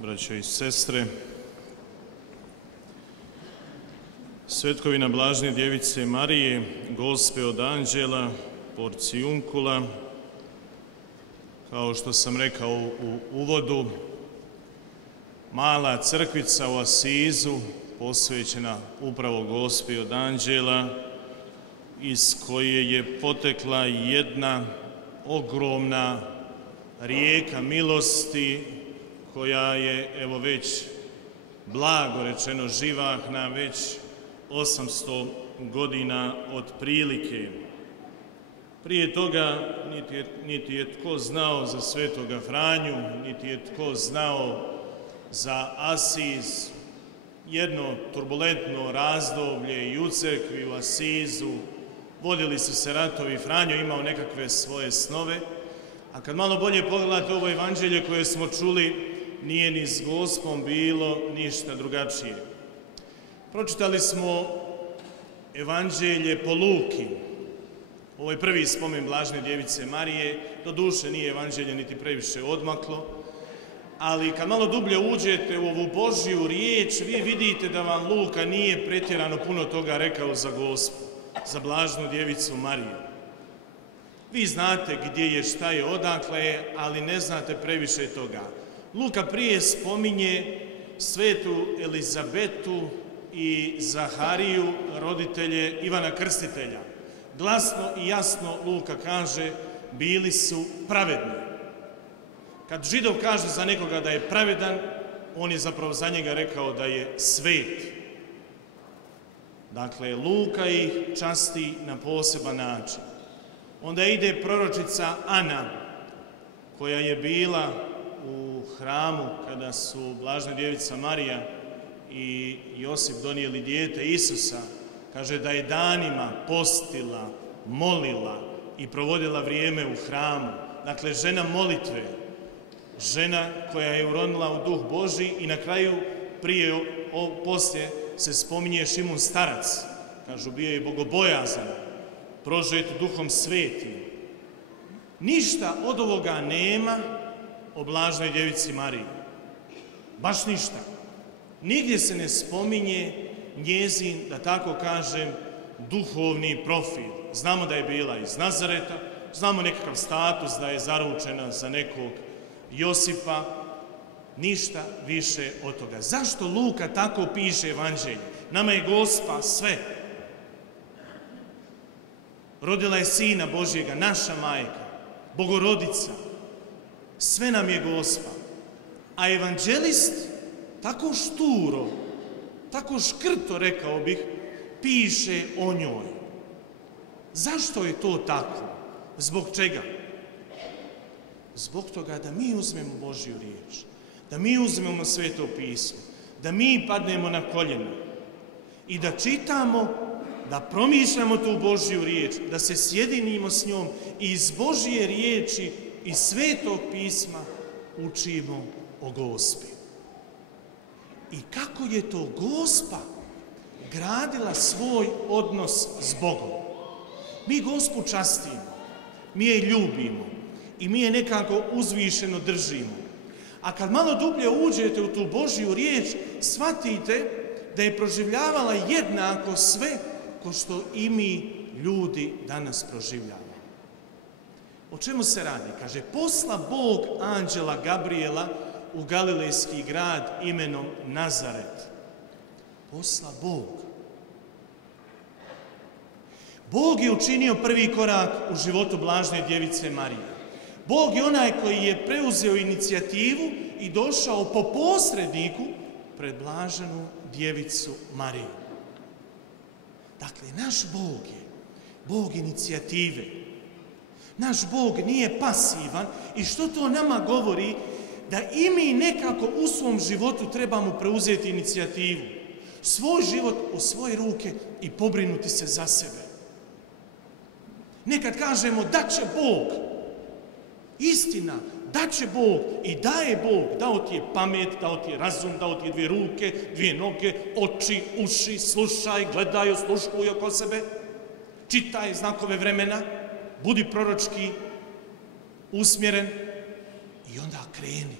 braćo i sestre. Svetkovina Blažne Djevice Marije, Gospe od anđela, porcijunkula, kao što sam rekao u uvodu, mala crkvica u Asizu, posvećena upravo Gospi od anđela, iz koje je potekla jedna ogromna rijeka milosti, koja je, evo već blago rečeno, živahna već 800 godina otprilike. Prije toga niti je tko znao za Svetoga Franju, niti je tko znao za Asiz, jedno turbulentno razdoblje i u crkvi u Asizu, vodili su se ratovi, Franjo imao nekakve svoje snove, a kad malo bolje pogledate ovo evanđelje koje smo čuli, nije ni s Gospom bilo ništa drugačije. Pročitali smo evanđelje po Luki. Ovo je prvi spomen Blažne Djevice Marije, doduše nije evanđelje niti previše odmaklo, ali kad malo dublje uđete u ovu Božju riječ, vi vidite da vam Luka nije pretjerano puno toga rekao za Gospu, za Blažnu Djevicu Mariju. Vi znate gdje je, šta je, odakle je, ali ne znate previše toga. Luka prije spominje svetu Elizabetu i Zahariju, roditelje Ivana Krstitelja. Glasno i jasno Luka kaže, bili su pravedni. Kad Židov kaže za nekoga da je pravedan, on je zapravo za njega rekao da je svet. Dakle, Luka ih časti na poseban način. Onda ide proročica Ana, koja je bila u hramu kada su Blažna Djevica Marija i Josip donijeli dijete Isusa. Kaže da je danima postila, molila i provodila vrijeme u hramu. Dakle, žena molitve, žena koja je uronila u duh Božji i na kraju poslije se spominje Šimun Starac. Kažu, bio je bogobojazan, prožet duhom svetim. Ništa od ovoga nema o Blažnoj Djevici Mariji. Baš ništa. Nigdje se ne spominje njezin, da tako kažem, duhovni profil. Znamo da je bila iz Nazareta, znamo nekakav status da je zaručena za nekog Josipa, ništa više od toga. Zašto Luka tako piše evanđelje? Nama je Gospa sve. Rodila je Sina Božjega, naša majka, Bogorodica. Sve nam je Gospa. A evanđelist tako šturo, tako škrto, rekao bih, piše o njoj. Zašto je to tako? Zbog čega? Zbog toga da mi uzmemo Božju riječ, da mi uzmemo Sveto pismo, da mi padnemo na koljena i da čitamo, da promišljamo tu Božju riječ, da se sjedinimo s njom i iz Božje riječi i Svetog pisma učimo o Gospi. I kako je to Gospa gradila svoj odnos s Bogom. Mi Gospu častimo, mi je ljubimo i mi je nekako uzvišeno držimo. A kad malo dublje uđete u tu Božju riječ, shvatite da je proživljavala jednako sve ko što i mi ljudi danas proživljavamo. O čemu se radi? Kaže, posla Bog anđela Gabriela u galilejski grad imenom Nazaret. Posla Bog. Bog je učinio prvi korak u životu Blažne Djevice Marije. Bog je onaj koji je preuzeo inicijativu i došao po posredniku pred Blaženu Djevicu Mariju. Dakle, naš Bog je Bog inicijative. Naš Bog nije pasivan i što to nama govori? Da i mi nekako u svom životu trebamo preuzeti inicijativu. Svoj život u svoje ruke i pobrinuti se za sebe. Nekad kažemo da će Bog. Istina, da će Bog i daje Bog. Dao ti je pamet, dao ti je razum, dao ti je 2 ruke, 2 noge, oči, uši, slušaj, gledaj, osluškuj oko sebe. Čitaj znakove vremena, budi proročki usmjeren i onda kreni.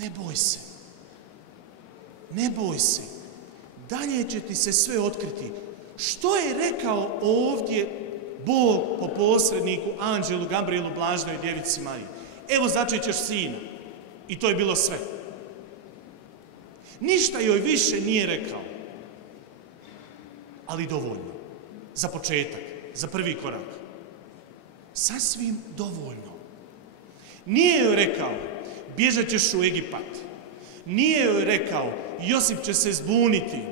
Ne boj se. Ne boj se. Dalje će ti se sve otkriti. Što je rekao ovdje Bog po posredniku anđelu Gabrielu Blažnoj djevici Mariji? Evo začećeš sina. I to je bilo sve. Ništa joj više nije rekao. Ali dovoljno. Za početak. Za prvi korak. Sasvim dovoljno. Nije joj rekao, bježat ćeš u Egipat. Nije joj rekao, Josip će se zbuniti.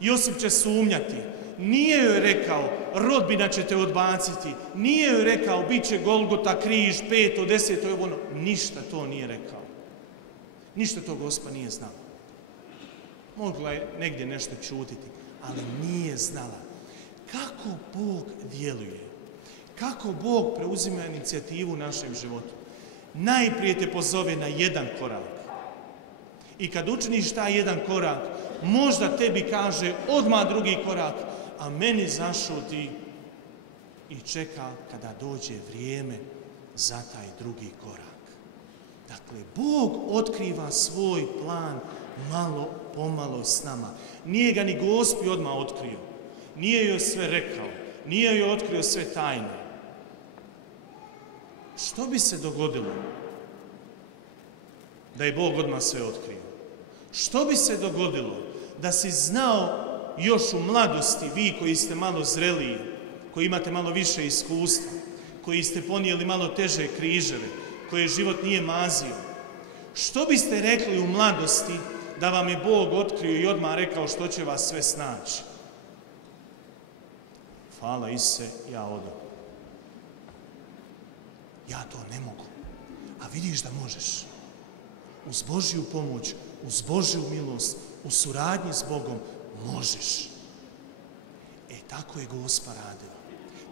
Josip će sumnjati. Nije joj rekao, rodbina će te odbaciti. Nije joj rekao, bit će Golgota, križ, 5, 10, ono. Ništa to nije rekao. Ništa to Gospa nije znala. Mogla je negdje nešto čutiti, ali nije znala. Kako Bog djeluje? Kako Bog preuzima inicijativu u našem životu? Najprije te pozove na jedan korak. I kad učiniš taj jedan korak, možda tebi kaže odmah drugi korak, a meni zašuti i čeka kada dođe vrijeme za taj drugi korak. Dakle, Bog otkriva svoj plan malo pomalo s nama. Nije ga ni Gospi odmah otkrio. Nije joj sve rekao. Nije joj otkrio sve tajne. Što bi se dogodilo da je Bog odmah sve otkrio? Što bi se dogodilo da si znao još u mladosti, vi koji ste malo zreliji, koji imate malo više iskustva, koji ste ponijeli malo teže križeve, koje život nije mazio? Što biste rekli u mladosti da vam je Bog otkrio i odmah rekao što će vas sve snaći? Hvala Isuse, ja odem. Ja to ne mogu. A vidiš da možeš. Uz Božju pomoć, uz Božju milost, u suradnji s Bogom možeš. Tako je Gospa radila.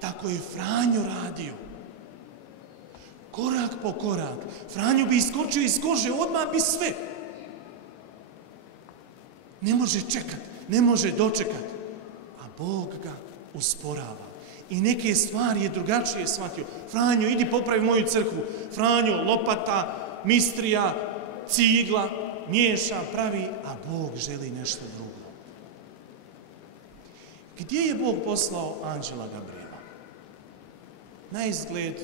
Tako je Franjo radio. Korak po korak. Franjo bi iskočio iz kože, odmah bi sve. Ne može čekat, ne može dočekat. A Bog ga usporava. I neke stvari je drugačije shvatio. Franjo, idi popravi moju crkvu. Franjo, lopata, mistrija, cigla, miješa, pravi, a Bog želi nešto drugo. Gdje je Bog poslao anđela Gabriela? Na izgled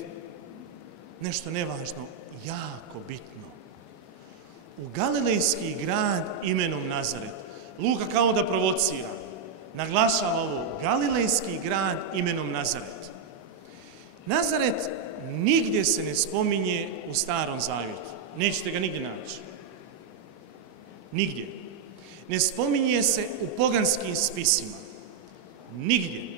nešto nevažno, jako bitno. U galilejski grad imenom Nazaret. Luka kao da provocira. Naglašava ovo, galilejski grad imenom Nazaret. Nazaret nigdje se ne spominje u Starom Zavjetu. Nećete ga nigdje naći. Nigdje. Ne spominje se u poganskim spisima. Nigdje.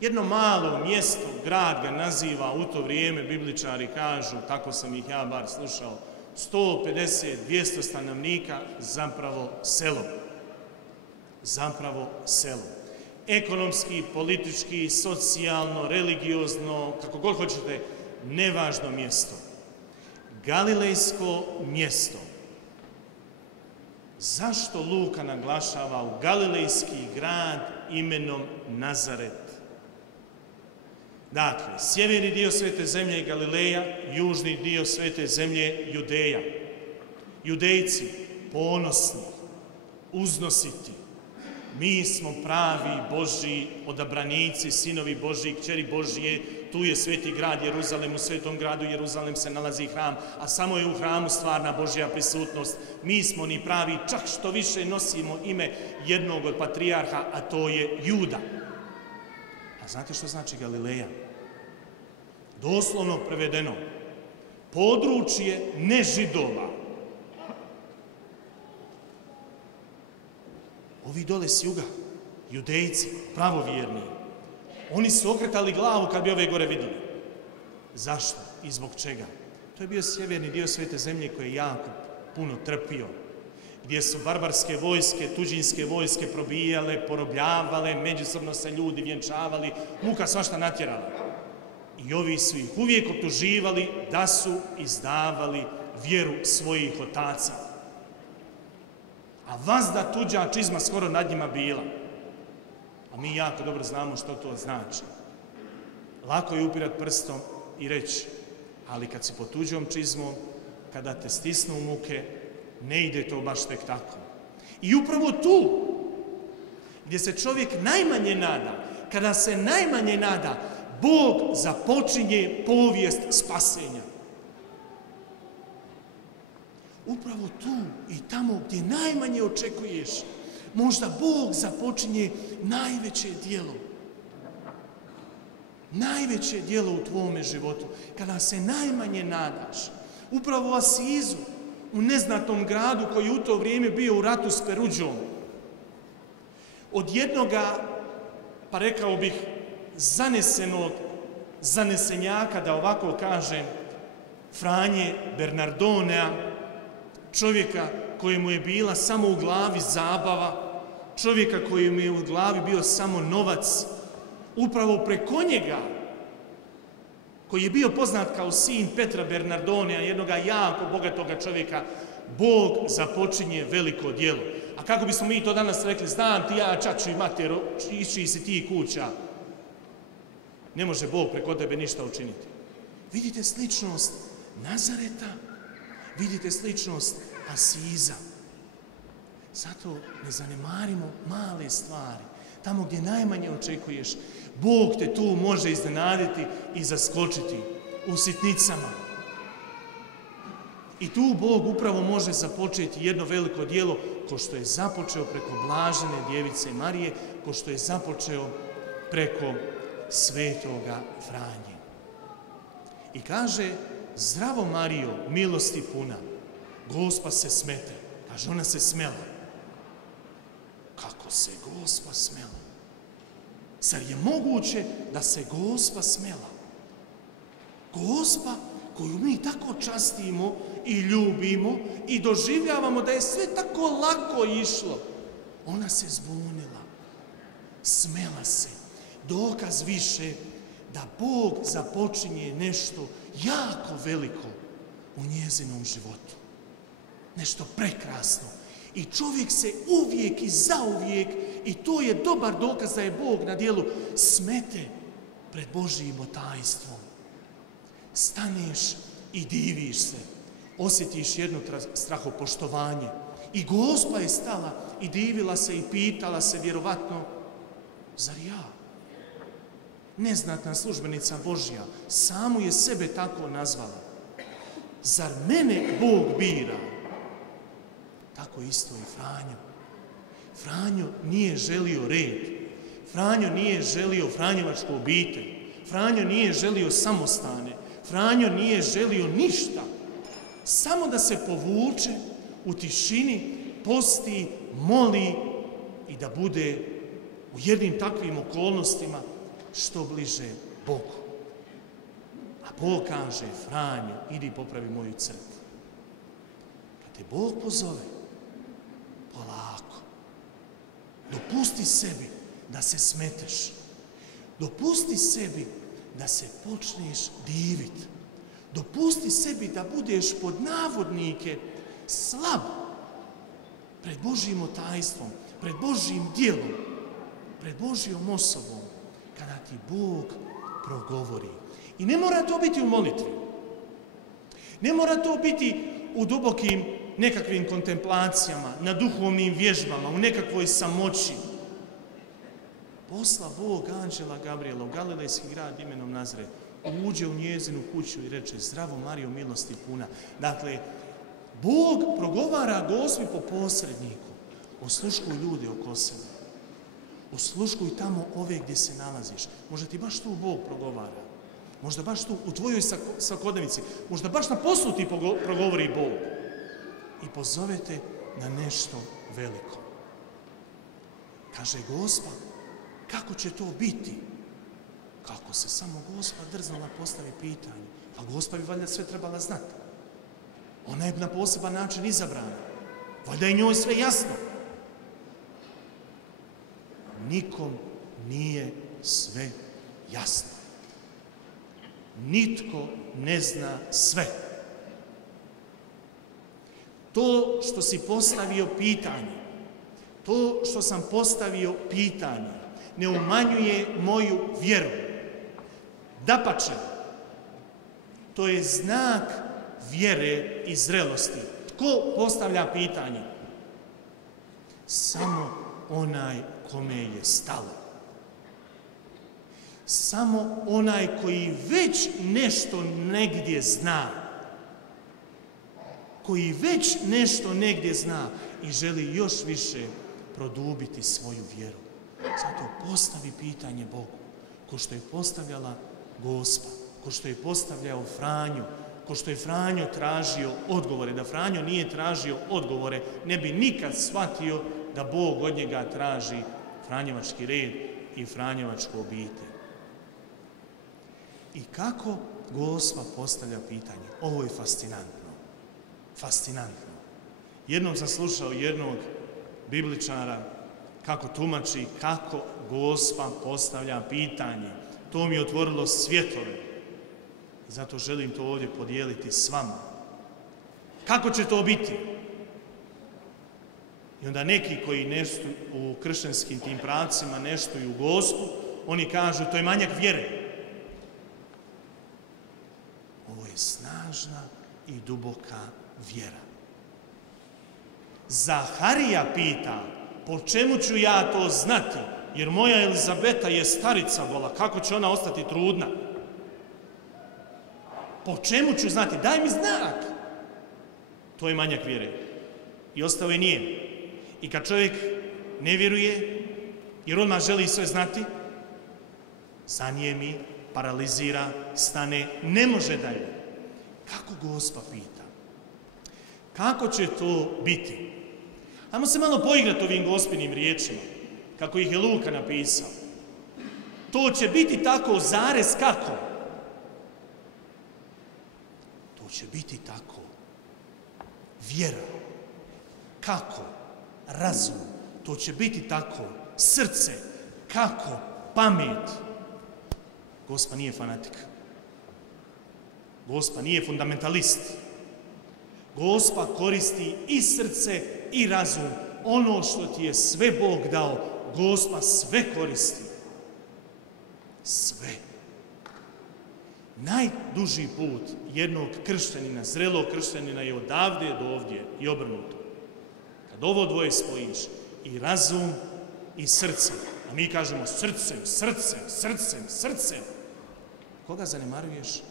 Jedno malo mjesto, grad ga naziva u to vrijeme, bibličari kažu, tako sam ih ja bar slušao, 150-200 stanovnika, zapravo selo. Zapravo selo. Ekonomski, politički, socijalno, religiozno, kako god hoćete, nevažno mjesto. Galilejsko mjesto. Zašto Luka naglašava u galilejski grad imenom Nazaret? Dakle, sjeverni dio svete zemlje je Galileja, južni dio svete zemlje Judeja. Judejci, ponosni, uznositi. Mi smo pravi Božji odabranici, sinovi Božji, kćeri Božje, tu je sveti grad Jeruzalem, u svetom gradu Jeruzalem se nalazi hram, a samo je u hramu stvarna Božja prisutnost. Mi smo ni pravi, čak što više nosimo ime jednog od patrijarha, a to je Juda. A znate što znači Galileja? Doslovno prevedeno, područje nežidova. Ovi dole s juga, Judejci, pravovjerni, oni su okretali glavu kad bi ove gore vidjeli. Zašto i zbog čega? To je bio sjeverni dio svete zemlje koji je jako puno trpio, gdje su barbarske vojske, tuđinske vojske probijale, porobljavale, međusobno se ljudi vjenčavali, muka svašta natjerala. I ovi su ih uvijek optuživali da su izdavali vjeru svojih otaca. A vazda tuđa čizma skoro nad njima bila. A mi jako dobro znamo što to znači. Lako je upirat prstom i reći, ali kad si pod tuđom čizmom, kada te stisnu muke, ne ide to baš tek tako. I upravo tu, gdje se čovjek najmanje nada, kada se najmanje nada, Bog započinje povijest spasenja. Upravo tu i tamo gdje najmanje očekuješ, možda Bog započinje najveće djelo. Najveće djelo u tvome životu, kada se najmanje nadaš. Upravo u Asizu, u neznatnom gradu koji u to vrijeme bio u ratu s Peruđom. Od jednoga, pa rekao bih, zanesenjaka, da ovako kažem, Franje Bernardonea, čovjeka kojemu je bila samo u glavi zabava, čovjeka kojemu je u glavi bio samo novac, upravo preko njega, koji je bio poznat kao sin Petra Bernardonea, jednoga jako bogatoga čovjeka, Bog započinje veliko djelo. A kako bismo mi to danas rekli, znam ti ja, čaču i matero, išći si ti kuća. Ne može Bog preko tebe ništa učiniti. Vidite sličnost Nazareta, vidite sličnost Asiza. Zato ne zanemarimo male stvari. Tamo gdje najmanje očekuješ, Bog te tu može iznenaditi i zaskočiti u sitnicama. I tu Bog upravo može započeti jedno veliko djelo, ko što je započeo preko blažene djevice Marije, ko što je započeo preko svetoga Franje. I kaže, zdravo Marijo, milosti puna, Gospa se smete. Kaže, ona se smela. Kako se Gospa smela? Zar je moguće da se Gospa smela? Gospa koju mi tako častimo i ljubimo i doživljavamo da je sve tako lako išlo. Ona se zbunila, smela se. Dokaz više da Bog započinje nešto jako veliko u njezinom životu. Nešto prekrasno. I čovjek se uvijek i zauvijek, i to je dobar dokaz da je Bog na djelu, smete pred Božjim tajstvom. Staneš i diviš se, osjetiš jedno strahopoštovanje. I Gospa je stala i divila se i pitala se vjerovatno, zar ja? Neznatna službenica Božja, samu je sebe tako nazvala. Zar mene Bog bira? Tako isto i Franjo. Franjo nije želio red. Franjo nije želio franjevačku obitelj. Franjo nije želio samostane. Franjo nije želio ništa. Samo da se povuče u tišini, posti, moli i da bude u jednim takvim okolnostima što bliže Bogu. A Bog kaže, Franjo, idi popravi moju crkvu. Kad te Bog pozove, polako. Dopusti sebi da se smeteš. Dopusti sebi da se počneš diviti. Dopusti sebi da budeš pod navodnike slab pred Božjim tajstvom, pred Božjim djelom, pred Božjom osobom, kada ti Bog progovori. I ne mora to biti u molitvi. Ne mora to biti u dubokim nekakvim kontemplacijama, na duhovnim vježbama, u nekakvoj samoći. Posla Bog anđela Gabriela u galilejski grad imenom Nazaret, uđe u njezinu kuću i reče, zdravo Marijo, milosti puna. Dakle, Bog progovara Gospi po posredniku. Osluškuj ljude oko sebe. Osluškuj tamo ove gdje se nalaziš. Možda ti baš tu Bog progovara. Možda baš tu u tvojoj svakodnevici. Možda baš na poslu ti progovori Bog. I pozovete na nešto veliko. Kaže Gospa, kako će to biti? Kako se samo Gospa drznula postavi pitanje? A Gospa bi valjda sve trebala znati. Ona je na poseban način izabrana. Valjda je njoj sve jasno. Nikom nije sve jasno. Nitko ne zna sve. To što si postavio pitanje, to što sam postavio pitanje, ne umanjuje moju vjeru. Dapače, to je znak vjere i zrelosti. Tko postavlja pitanje? Samo onaj kome je stalo. Samo onaj koji već nešto negdje zna. Koji već nešto negdje zna i želi još više produbiti svoju vjeru. Zato postavi pitanje Bogu, ko što je postavljala Gospa, ko što je postavljao Franjo, ko što je Franjo tražio odgovore. Da Franjo nije tražio odgovore, ne bi nikad shvatio da Bog od njega traži franjevački red i franjevačku obitelj. I kako Gospa postavlja pitanje? Ovo je fascinantno. Fascinantno. Jednom sam slušao jednog bibličara kako tumači, kako Gospa postavlja pitanje. To mi je otvorilo svjetove. I zato želim to ovdje podijeliti s vama. Kako će to biti? I onda neki koji nešto u kršćanskim tim pravcima neštuju Gospu, oni kažu to je manjak vjere. Ovo je snažna i duboka vjera. Zaharija pita, po čemu ću ja to znati? Jer moja Elizabeta je starica bola, kako će ona ostati trudna? Po čemu ću znati? Daj mi znak. To je manjak vjere. I ostao je nijem. I kad čovjek ne vjeruje, jer odmah želi sve znati, zanijemi, paralizira, stane, ne može dalje. Kako Gospa pita? Kako će to biti? Ajmo se malo poigrati ovim Gospinim riječima, kako ih je Luka napisao. To će biti tako, zarez kako? To će biti tako. Vjera. Kako? Razum. To će biti tako. Srce. Kako? Pamet. Gospa nije fanatik. Gospa nije fundamentalist. Gospa koristi i srce i razum. Ono što ti je sve Bog dao, Gospa sve koristi. Sve. Najduži put jednog kršćanina, zrelog kršćanina je odavde do ovdje i obrnuto. Kad ovo dvoje spojiš, i razum i srce, a mi kažemo srcem, srcem, srcem, srcem, koga zanemaruješ?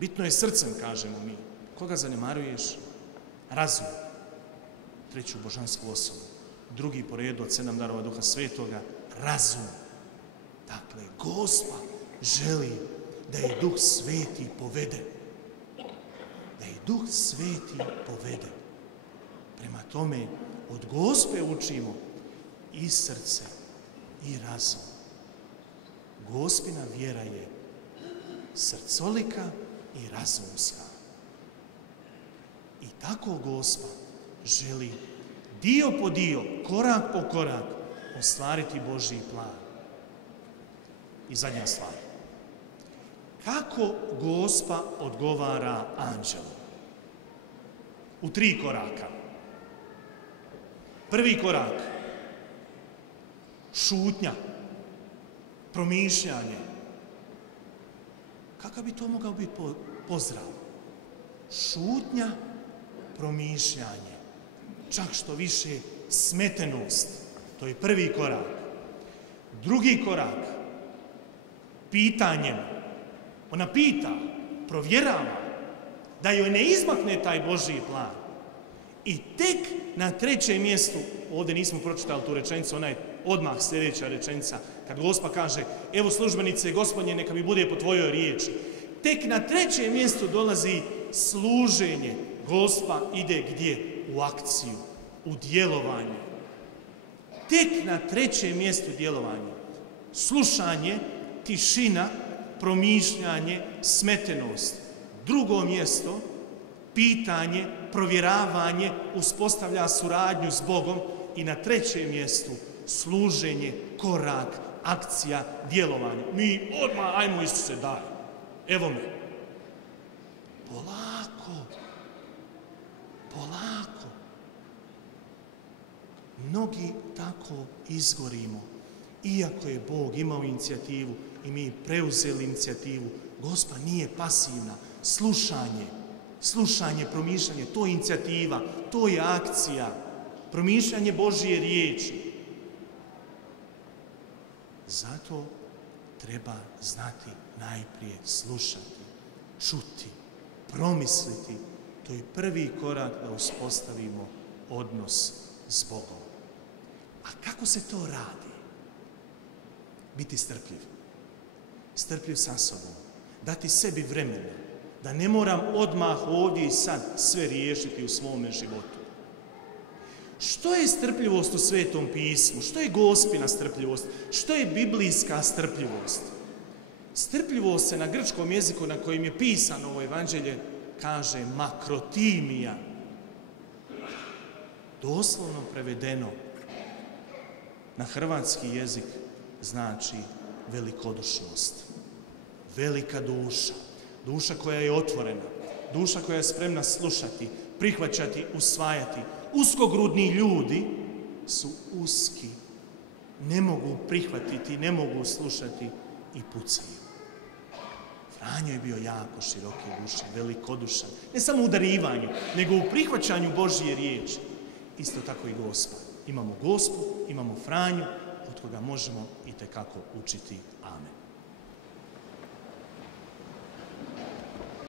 Bitno je srcem, kažemo mi. Koga zanemaruješ? Razum. Treću božansku osobu. Drugi po redu od 7 darova Duha Svetoga, razum. Dakle, Gospa želi da je Duh Sveti povede. Da je Duh Sveti povede. Prema tome, od Gospe učimo i srce i razum. Gospina vjera je srcolika i razumska. I tako Gospa želi dio po dio, korak po korak ostvariti Božji plan. I zadnja stvar. Kako Gospa odgovara anđelu? U 3 koraka. Prvi korak. Šutnja. Promišljanje. Kakav bi to mogao biti pozdrav? Šutnja, promišljanje. Čak što više smetenost. To je prvi korak. Drugi korak. Pitanjem. Ona pita, provjerava, da joj ne izmakne taj Božji plan. I tek na 3. mjestu, ovdje nismo pročitali tu rečenicu, ona je odmah sljedeća rečenica, kad Gospa kaže, evo službenice Gospodnje, neka mi bude po tvojoj riječi. Tek na 3. mjestu dolazi služenje. Gospa ide gdje? U akciju, u djelovanje. Tek na 3. mjestu djelovanje. Slušanje, tišina, promišljanje, smetenost. Drugo mjesto, pitanje, provjeravanje, uspostavlja suradnju s Bogom. I na 3. mjestu, služenje, korak, akcija, djelovanje. Mi odmah, ajmo Isuse, daj. Evo me. Polako. Polako. Mnogi tako izgorimo. Iako je Bog imao inicijativu i mi preuzeli inicijativu, Gospa nije pasivna. slušanje, promišljanje, to je inicijativa, to je akcija, promišljanje Božje riječi. Zato treba znati najprije slušati, čuti, promisliti. To je prvi korak da uspostavimo odnos s Bogom. A kako se to radi? Biti strpljiv. Strpljiv sa sobom. Dati sebi vremena. Da ne moram odmah ovdje i sad sve riješiti u svome životu. Što je strpljivost u Svetom pismu? Što je Gospina strpljivost? Što je biblijska strpljivost? Strpljivost se na grčkom jeziku na kojem je pisano ovo evanđelje kaže makrotimija. Doslovno prevedeno na hrvatski jezik znači velikodušnost. Velika duša. Duša koja je otvorena. Duša koja je spremna slušati, prihvaćati, usvajati. Uskogrudni ljudi su uski. Ne mogu prihvatiti, ne mogu slušati i pucaju. Franjo je bio jako široke duše, velikodušan. Ne samo u darivanju, nego u prihvaćanju Božje riječi. Isto tako i Gospa. Imamo Gospu, imamo Franju, od koga možemo itekako učiti. Amen.